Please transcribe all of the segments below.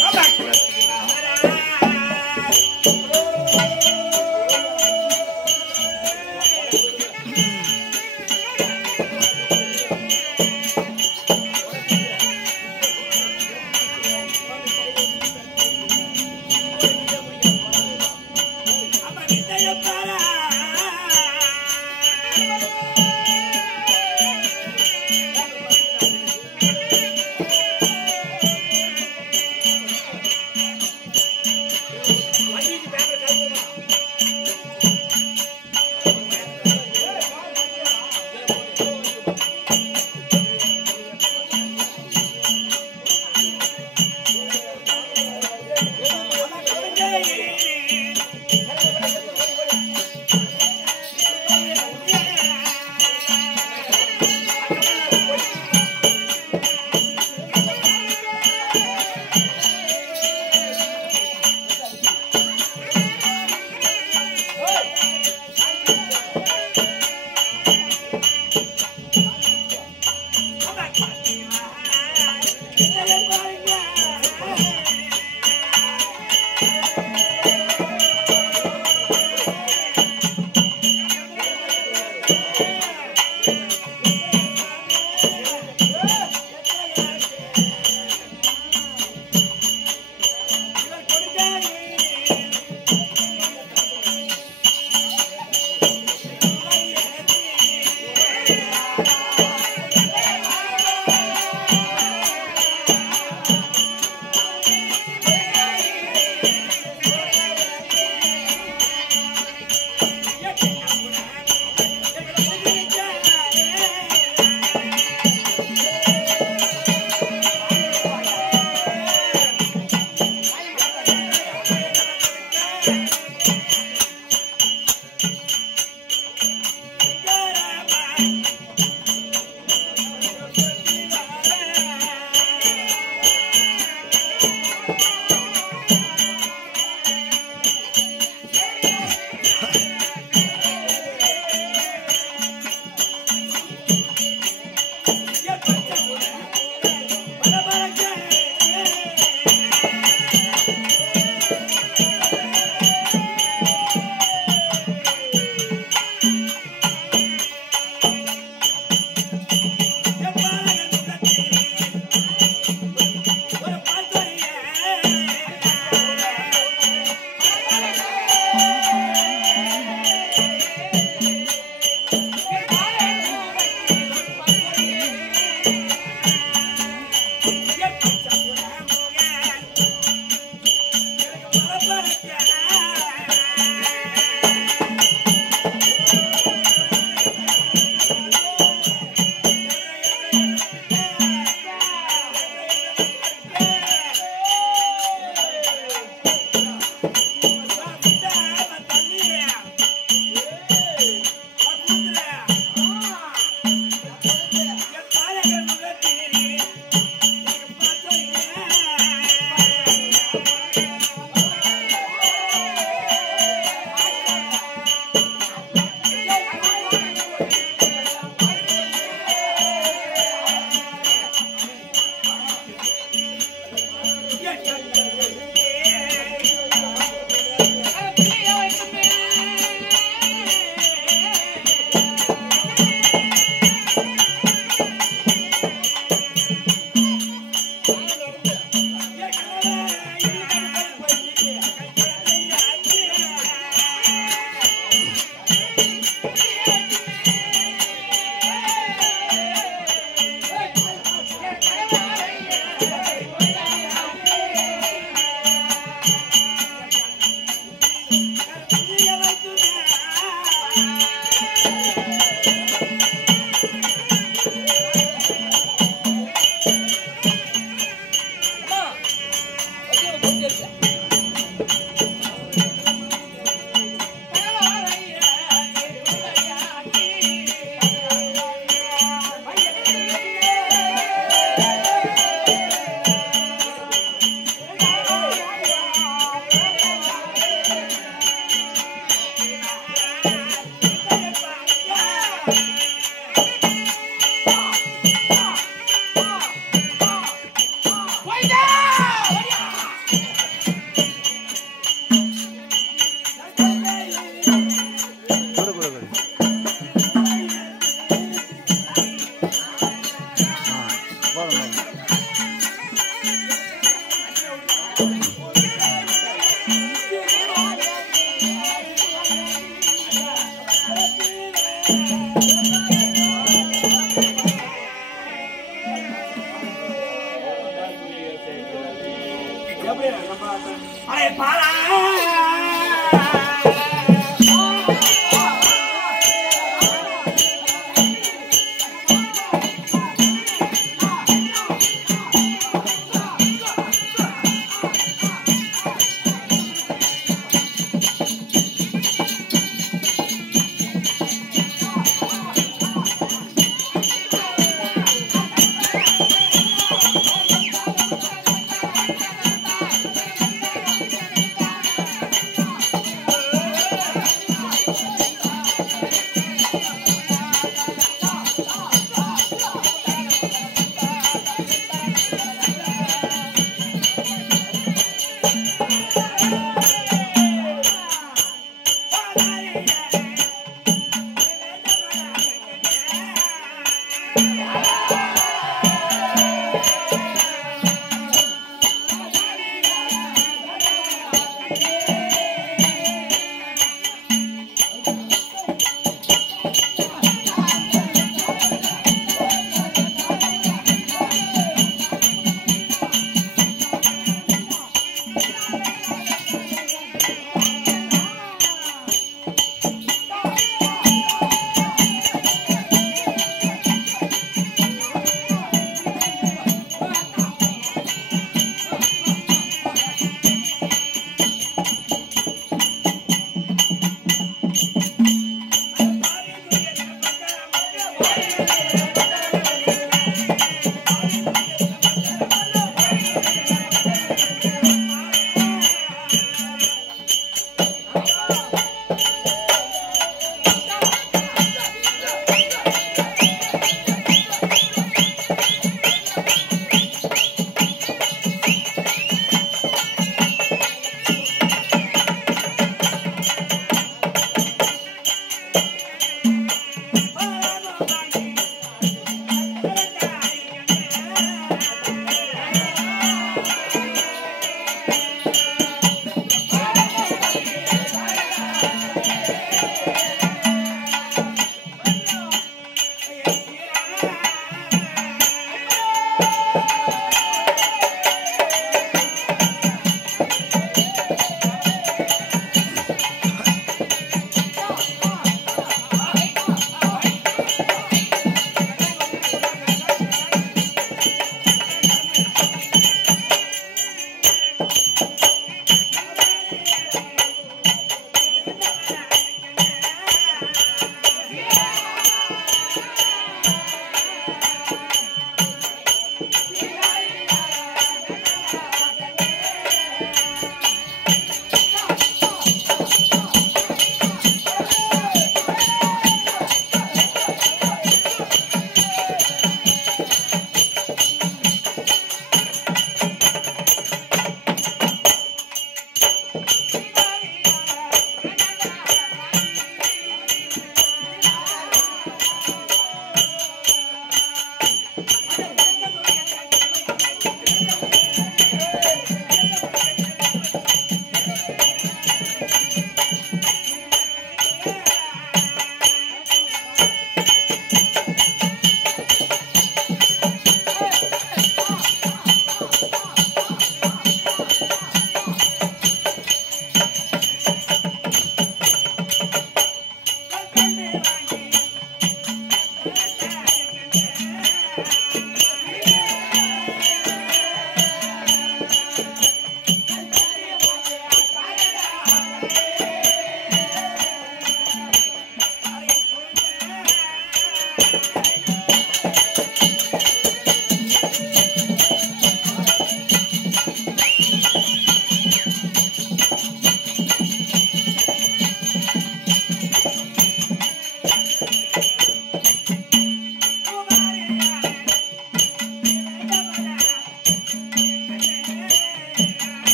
Come back.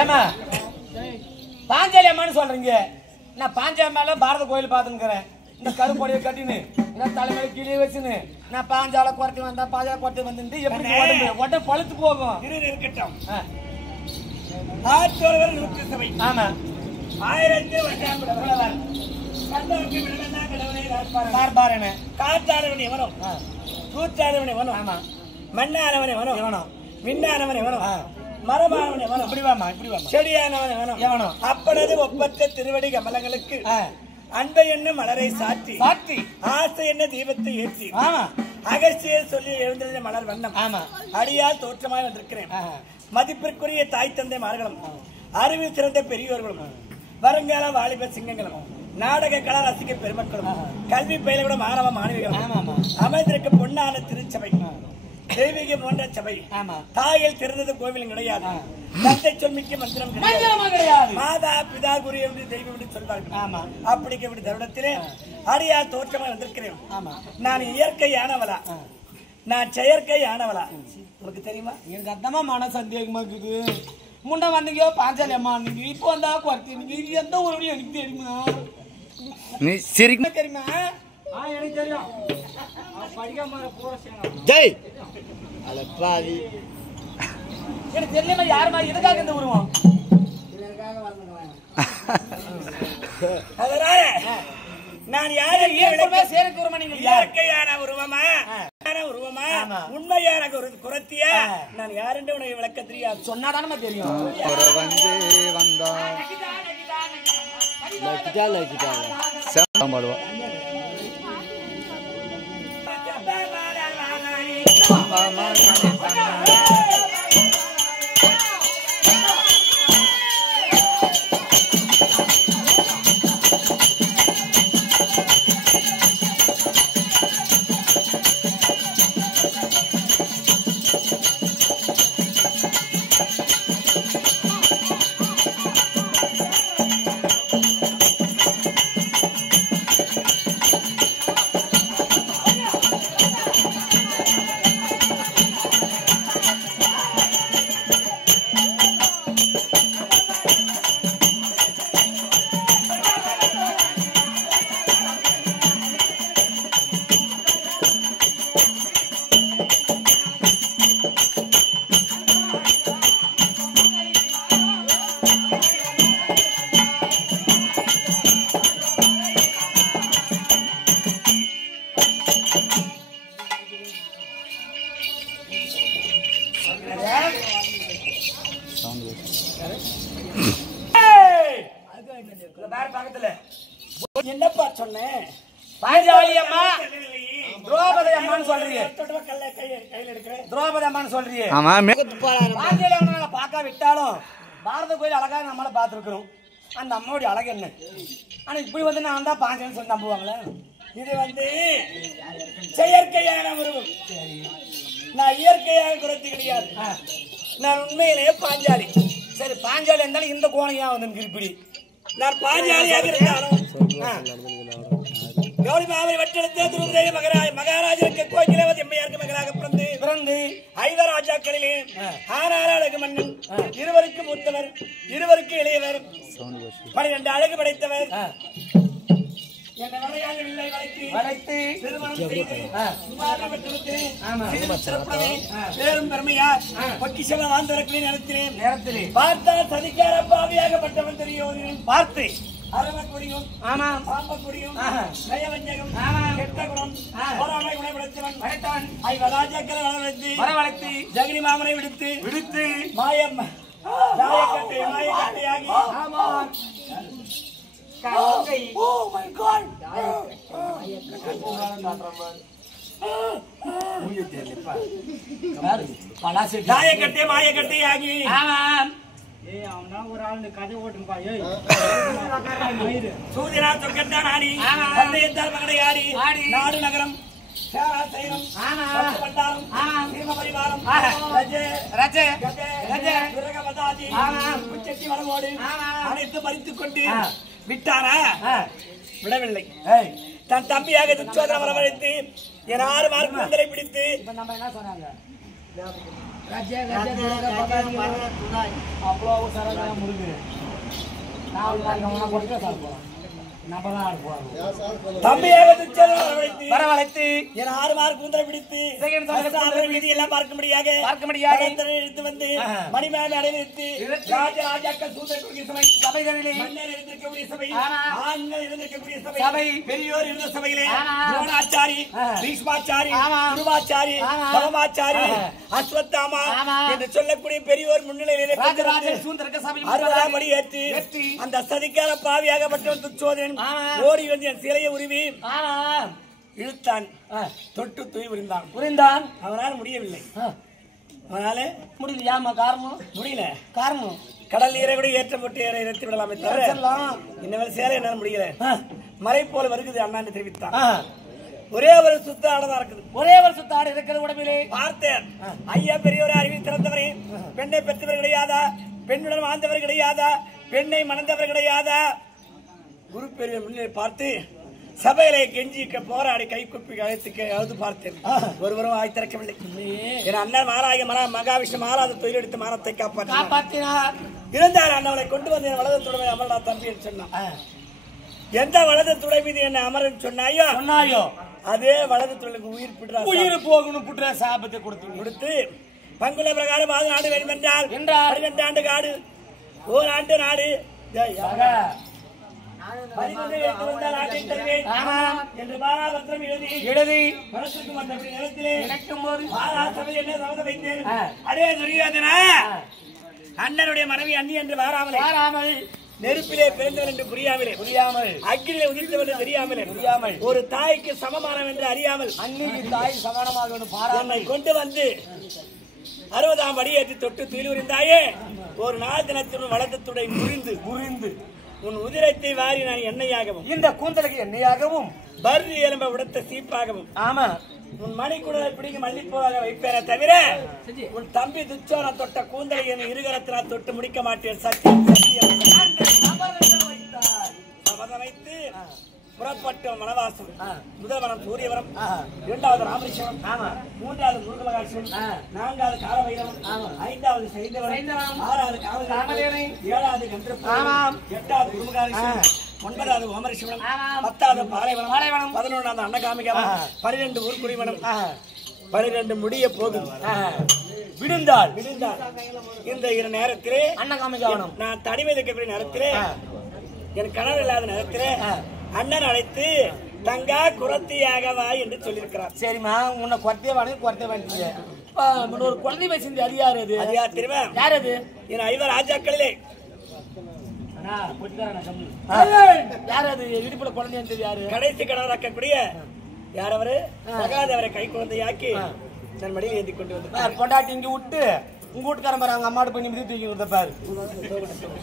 ஏமா பாஞ்சாலி அம்மான்னு சொல்றீங்க? நான் பாஞ்சாலி மேல பாரத கோயில் பாத்துக்கிறேன். இந்த கருப்பொடியை கட்டினு தலைமையில கீழே வச்சுன்னு நான் பாஞ்சால குறைச்சி வந்தா பாஞ்சால குறைச்சி வந்து எப்படி உடம்பு பழுத்து போகும். இருக்கட்டும். ஆமா 1000 வருஷம் காத்தானவனே வரும், கூத்தானவனே வரும், மண்ணானவனே வரும், விண்ணானவனே வரும், மரமானவனே வரும், இப்படி வாமா இப்படி வாமா, செடியானவனே வரும். அப்பனது ஒப்பற்ற திருவடி கமலங்களுக்கு அன்பை என்ன மலரை சாத்தி சாத்தி ஆசை என்ன தீபத்தை ஏற்றி அகசியர் சொல்லி எழுந்திருந்த மலர் வண்ணம் அடியால் தோற்றமாய் வந்திருக்கிறேன். மதிப்பிற்குரிய தாய் தந்தை மார்களும் அறிவில் சிறந்த பெரியோர்களும் வருங்கால வாலிப சிங்கங்களும் நாடக கலா ரசிக்க பெருமக்களும் கல்வி பயிலக்கூட மாணவ மாணவிகளும் அமைந்திருக்க பொன்னான திருச்சபை தெய்வீக போன்ற சபை. தாயில் திறந்தது கோவிலும் கிடையாது, தந்தை சொல்மிக்க மந்திரம் கிடையாது, மாதா பிதா குரு என்று தெய்வம் என்று சொல்வார்கள். அப்படிக்க தருணத்திலே அடியா தோற்றமாக வந்திருக்கிறேன். நான் இயற்கையானவளா நான் செயற்கையானவளா உனக்கு தெரியுமா? எனக்கு அந்தமா மன சந்தேகமா இருக்குது. முன்ன வந்தீங்க பாஞ்சாலி அம்மா, நீங்க இப்போ வந்தா குறைச்சி எந்த ஊருன்னு எனக்கு தெரியுமா? நீ சரி தெரியுமா? எனக்கு தெரியும். ஜெய் அலப்பாதி எனக்கு தெரியல யாருமா எதுக்காக இந்த உருவம்? அதனால நான் யாரும் சேருக்கு உருவம். நீங்க இயற்கையான உருவமா உருவமா உண்மையான குரத்தியா நான் யாருன்னு உனக்கு விளக்க தெரியாது. சொன்னாதானமா தெரியும். வந்தா பாடுவா என்னப்பா சொன்னேன்? பாஞ்சாலி அம்மா திரௌபதி அம்மான்னு சொல்றீங்க. கையில எடுக்கிறேன் திரௌபதி அம்மான்னு சொல்றீங்க. ஆமா பாஞ்சாலி அம்மா பார்க்க விட்டாலும் பாரத கோயில் அழகாக நம்மள பார்த்துருக்கிறோம். அந்த அம்மாவுடைய அழகு என்ன? ஆனா இப்படி வந்து நான் தான் பாஞ்சாலின்னு சொல்லி நம்புவாங்களே. இது செயற்கையான உருவம். நான் இயற்கையாக குறைச்சி கிடையாது. நான் உண்மையிலேயே பாஞ்சாலி. சரி பாஞ்சாலி இருந்தாலும் இந்த கோணையா வந்து இப்படி நான் பாஞ்சாலியாக இருந்தாலும் கௌரி மாவரி வட்டெடுத்து திருவுதய மகாராஜருக்கு கோயிலவதி எம்மையாருக்கு மகளாக பிறந்து ஐவராஜாக்களிலே ஆறாறு அழகு மன்னன், இருவருக்கு மூத்தவர், இருவருக்கு இளையவர், 12 அழகு படைத்தவர். என்னை விளையாடவில்லை வளைத்து திருமணம் செய்து பேரும் பெருமையா பொக்கிஷமா வாழ்ந்திருக்கிறேன் நேரத்திலே பார்த்தால் சதிக்கார பாவியாகப்பட்டவன் தெரியும். பார்த்து அரவக்குடியும் பாம்பக்குடியும் நயவஞ்சகம் கெட்ட குணம் போராமை குணப்படுத்தவன் ஐவராஜாக்களை வரவழைத்து ஜெகனி மாமனை விடுத்து மாயம் மாயக்கட்டையாகி மாயக்கட்டை ஆகி ஒரு ஆள் கதை ஓட்டுப்பா. சூரியனா சொர்க்கத்தான் ஆடி தந்தையத்தால் மகனை ஆடி நாடு நகரம் பண்டாரம் பரிவாரம் அரபாதி உச்சத்தி வரவோடு அனைத்து மறித்துக் கொண்டு விட்டாரா? விடவில்லை. தன் தம்பியாக துச்சோதனை வரவழைத்து என் 6 மார்க் கூந்தலை பிடித்து நம்ம என்ன சொன்னாங்க? தம்பியாக துச்சோதனை வரவழைத்து என் 6 மார்க் கூந்தலை பிடித்து எல்லாம் பார்க்கும்படியாக எடுத்து வந்து மணிமேலை அடைவித்து ராஜாக்கள் சூத்திரக்கூடிய சபை, சபைகளிலே மன்னர் இருந்திருக்கக்கூடிய சபை, ஆண்கள் இருந்திருக்கக்கூடிய சபை, பெரியோர் இருந்த சபையிலே துரோணாச்சாரி, பீஷ்மாச்சாரி, துருவாச்சாரி, பரமாச்சாரி, அஸ்வத்தாமா என்று சொல்லக்கூடிய பெரியோர் முன்னிலையிலே 60ஆம் படி ஏற்றி அந்த சதிக்கார பாவியாகப்பட்ட துச்சோதனன் ஓடி வந்து என் சிலையை உருவி இழுத்தான். தொட்டு தூய் உரிந்தான். அவனால் முடியவில்லை. அதனால முடியல. ஏமா காரணம்? முடியல. காரணம் கடல் நீரை கூட ஏற்றம் போட்டு இறைத்து விடலாமே தவிர இன்னும் சேலை என்னால முடியல. மலை போல வருகிறது அண்ணாண்டு தெரிவித்தான். ஒரே ஒரு சுத்த ஆடதான் இருக்குது. ஒரே ஒரு சுத்த ஆடு இருக்கிற உடம்பிலே பார்த்தேன். ஐயா பெரியவரே, அறிவில் திறந்தவரே, பெண்ணை பெற்றவர் கிடையாதா? பெண்ணுடன் வாழ்ந்தவர் கிடையாதா? பெண்ணை மணந்தவர் கிடையாதா? குரு பெரிய முன்னிலை பார்த்து சபையிலே கெஞ்சி போராடி கை குப்பி அழைத்து பார்த்தேன். ஒருவரும் ஆய் திறக்கவில்லை. என் அண்ணன் மாறாக மகாவிஷ்ணு மாறாத தொழில் எடுத்து மானத்தை காப்பாற்றினார். இருந்தார். அண்ணவனை கொண்டு வந்து என் வலது துணை அமர்டா தம்பி என்று சொன்னான். எந்த வலது துணை மீது என்ன அமரன் சொன்னாயோ அதே வலது துணைக்கு உயிர் போகணும் புற்ற சாபத்தை கொடுத்து பங்குல பிரகாரம் 4 நாடு வேண்டும் என்றால் 12 ஆண்டு காடு, 1 ஆண்டு நாடு என்று பாராபத்திரம் எழுதி மனசுக்கு வந்த நேரத்திலே வைத்தேன். அடே துரியோதனா, அண்ணனுடைய மனைவி அண்ணி என்று வாராமல் நெருப்பிலே பிறந்தவர் என்று புரியாமல் அக்கிலே உதிர்த்தவர் என்று தெரியாமல் ஒரு தாய்க்கு சமமானம் என்று அறியாமல் அன்னிக்கு தாய் சமானமாக பாராமை கொண்டு வந்து 60ஆம் படி ஏற்றி தொட்டு துயிலுரிந்தாயே. ஒரு நாள் தினத்துடன் வளர்த்தத்துடன் முறிந்து உன் உதிரத்தை வாரி நான் எண்ணெயாகவும் இந்த கூந்தலுக்கு எண்ணெயாகவும் பர்ரி எலும்ப உடத்த சீப்பாகவும் ஆமா உன் மணிக்குடலை பிடிக்கும் மல்லிப்பூவாக வைப்பேன தவிர உன் தம்பி துச்சோன தொட்ட கூந்தலை என் இருகரத்தினால் தொட்டு முடிக்க மாட்டேன். சத்தியம் சபதம் வைத்து புறப்பட்டோம். வனவாசம். முதல்வனம் சூரியவரம், 2வது ராமேஸ்வரம், 3வது முருகமகாட்சியம், 4வது காலபைரவம், 5வது சைந்தவரம், 6வது காமதேவனை, 7வது கந்திரபுரம், 8வது குருமகாட்சியம், 9வது ஓமரேஸ்வரம், 10வது பாலைவனம், 11வது அன்னகாமிகவனம், 12 ஊர்குடிவனம், 12 முடிய போகும். விடுந்தாள். இந்த 2 நேரத்திலே அன்னகாமிகவனம் நான் தனிமை இருக்கக்கூடிய நேரத்திலே என் கணவர் இல்லாத நேரத்திலே அண்ணன் அழைத்து தங்கா குரத்தியாகவா என்று சொல்லியிருக்கிறார். சரிம்மா, உன்னை குறத்தே வாங்கிட்டீங்க. ஒரு குழந்தை வயசு அது யாரு? அது யார் தெரியுமா? யார் அது? என் 5 ராஜாக்களிலே யார் அது? இடுப்புல குழந்தை யாரு? கடைசி கணவராக்கக்கூடிய யார் அவரு? சகாதேவரை கை குழந்தையாக்கி தன் மடியில் ஏந்தி கொண்டு வந்து கொண்டாட்டி இங்க விட்டு உங்க வீட்டுக்காரன் பாரு, அவங்க அம்மாட்டு போய் நிமிதி தூக்கி கொடுத்த பாரு,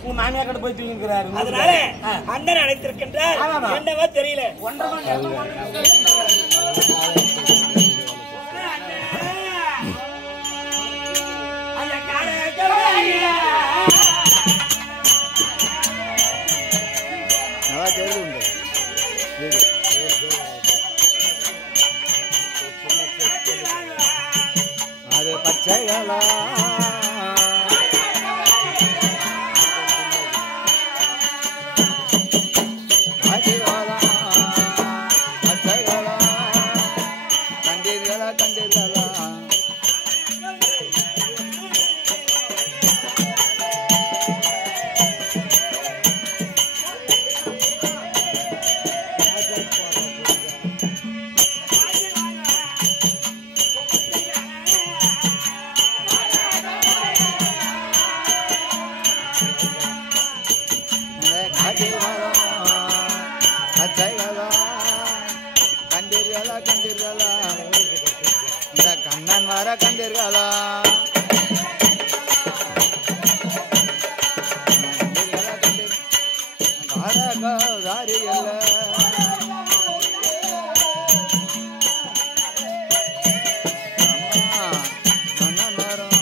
உங்க மாமியார் கிட்ட போய் தூக்கிக்கிறாரு. அதனால அண்ணன் அழைத்திருக்கின்றார். என்னவா தெரியல. அது பச்சைகளா கண்டீர்களா இந்த கண்ணன் வர கண்டீர்களா கண்ணன் வரும்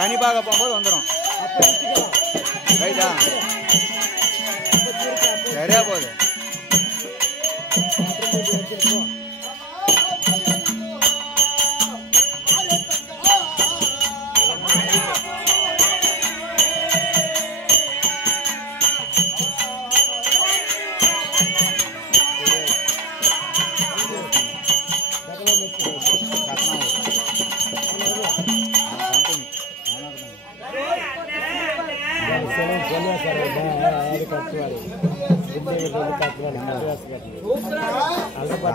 கனி பார்க்க போகும்போது வந்துடும். ரைட்டா? சரியா போகுது.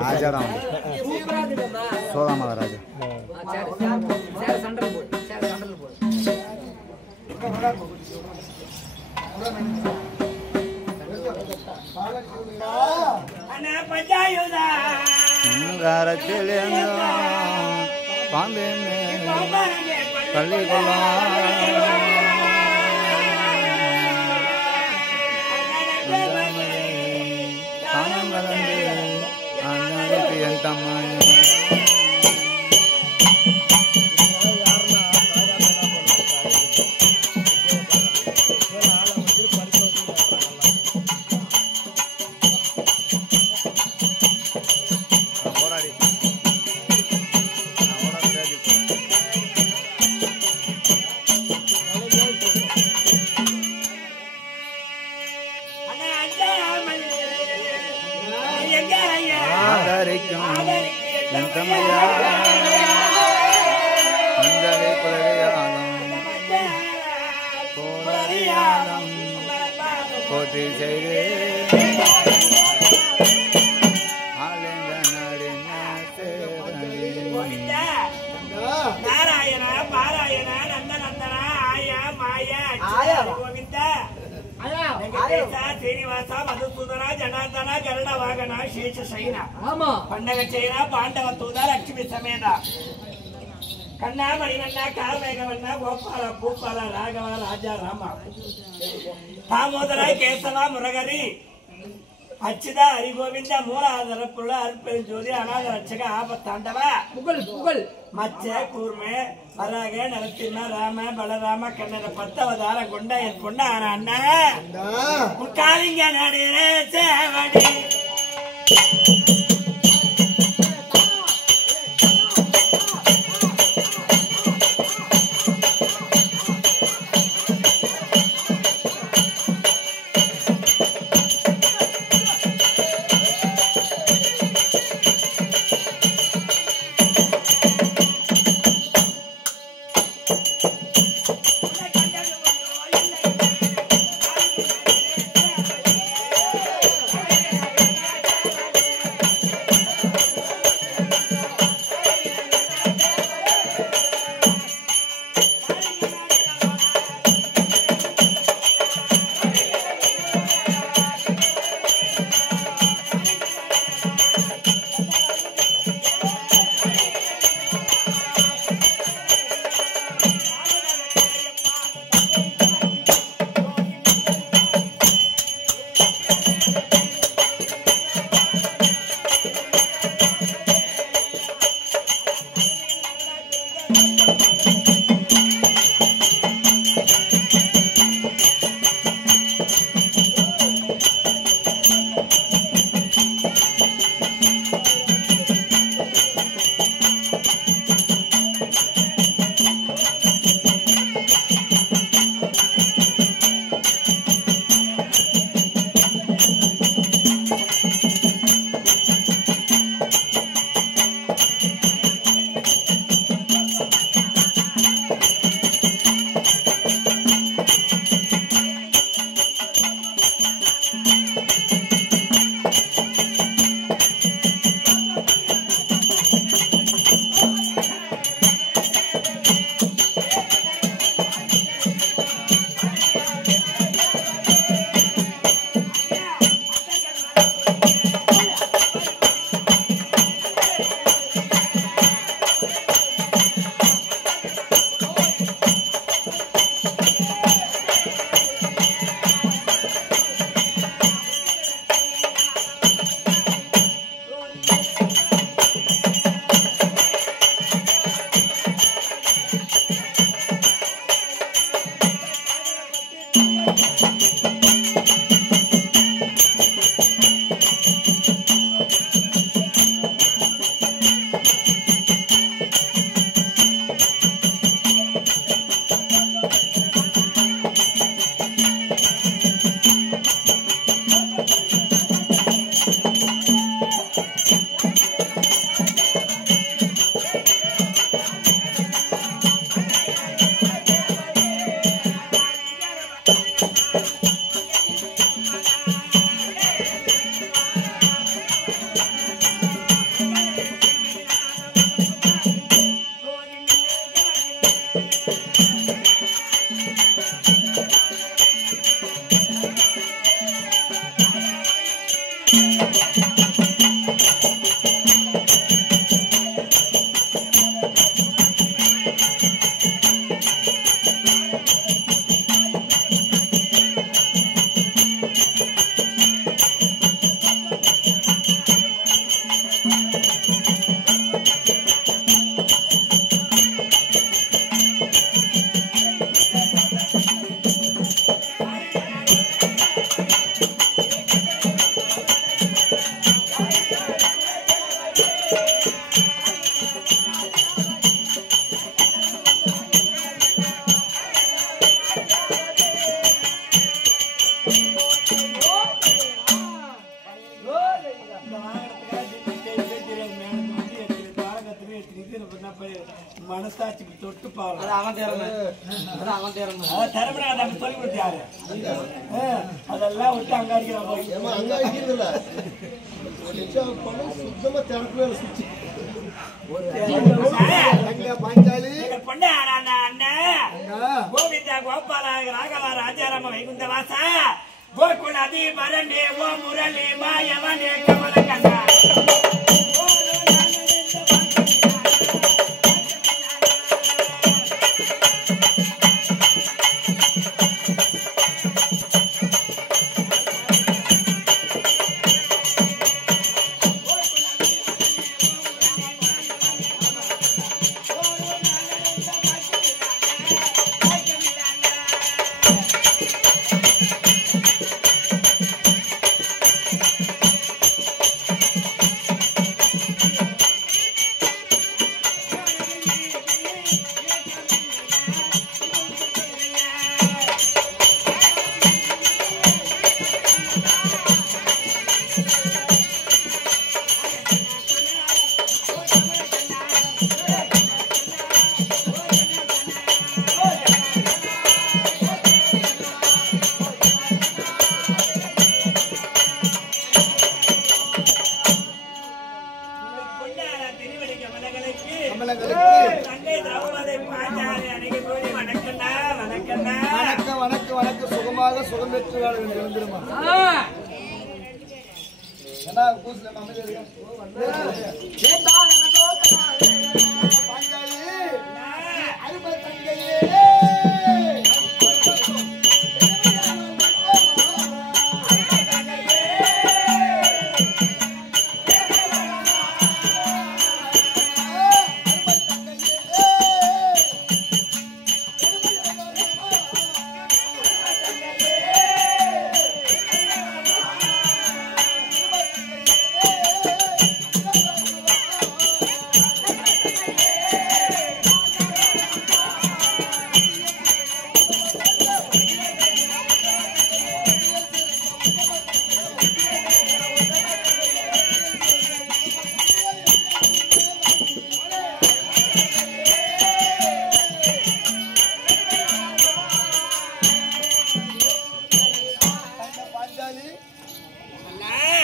ராஜாடா சோதாமல ராஜா சிங்காரத்தில் பாம்பே பள்ளிக்குளம் என் தம்மாய் போராடி ஆதரிக்கும் என் தம்மையா அஞ்சலி புலரியானம் போற்றி செய்து நாராயண பாராயண நந்தநந்தன ஆயா மாயா கோவிந்த శ్రీనివాస మధుసూదన జనార్దన గరుడ వాగన శేష శయన పండగ చేయన పాండవ తూద లక్ష్మి సమేత కన్నా మణివన్న కామేఘవన్న గోపాల భూపాల రాఘవ రాజా రామ దామోదర కేశవ మురగరి அச்சுத ஹரிகோவிந்த மூலாதார புள்ள அற்பெரும் ஜோதி அநாத ரட்சக ஆபத்தாண்டவ புகழ் மச்ச கூர்மே வராக நரசிம்ம ராம பலராம கண்ணன 10 அவதாரம் கொண்ட என் பொண்ணான அண்ணா முக்காலிங்க நடிரே சேவடி மனசாட்சி தொட்டு பாரு. அவன் திறமை சொல்லி கொடுத்து யாரு அதெல்லாம் விட்டு அங்க அடிக்கிறான் போய் அங்க அடிக்கிறதுல சுத்தமா திறக்கவே பாஞ்சாலி பொண்ணு கோவிந்தா கோபால ராகவா ராஜாராம வைகுந்த வாசா கோகுலதி மரணே ஓ முரளி மாயவனே கமல கண்ணா வணக்கம் சுகமாக சுகம் பெற்று வாழ வேண்டும்.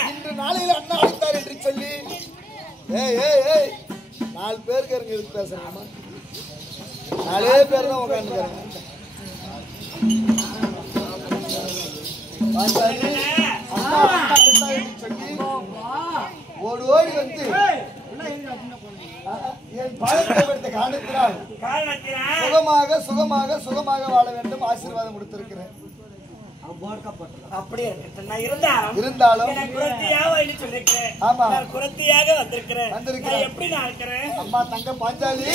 இன்று நாளையில் அண்ணா அழைத்தார் என்று சொல்லி நாலு பேருக்கு இருங்க எதுக்கு பேசுறேன்? நாலே பேர் தான் உட்காந்துக்கிறாங்க. ஓடி ஓடி வந்து என் பழத்தை கொடுத்த காரணத்தினால் சுகமாக சுகமாக சுகமாக வாழ வேண்டும் ஆசீர்வாதம் கொடுத்திருக்கிறேன். அப்படியே இருந்தாலும் ஆமா குரத்தியாக வந்திருக்கிறேன். எப்படி நான் இருக்கிறேன்? அம்மா தங்க பாஞ்சாலி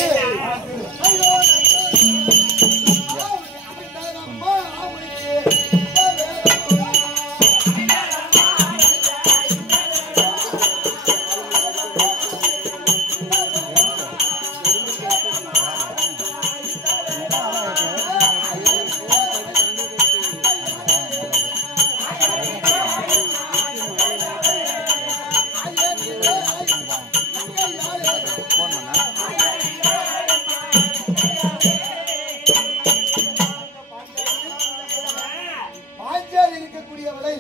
இருக்கக்கூடியவளை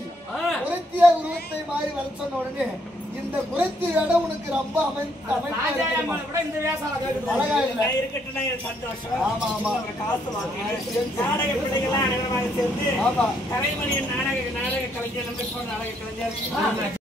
உருவத்தை மாறி வர சொன்ன உடனே இந்த குறைத்து இடம் உனக்கு ரொம்ப பாஞ்சாலி அம்மாவை விட இந்த வேஷம் அழகா இல்லை. இருக்கட்டும்னா எனக்கு சந்தோஷம். ஆமா ஆமா ஒரு காசு வாங்கிட்டு நாடக பிள்ளைகள்லாம் அனைவருமாக சேர்ந்து ஆமா கலைமணியின் நாடக கலைஞர் நம்ம நாடக கலைஞர்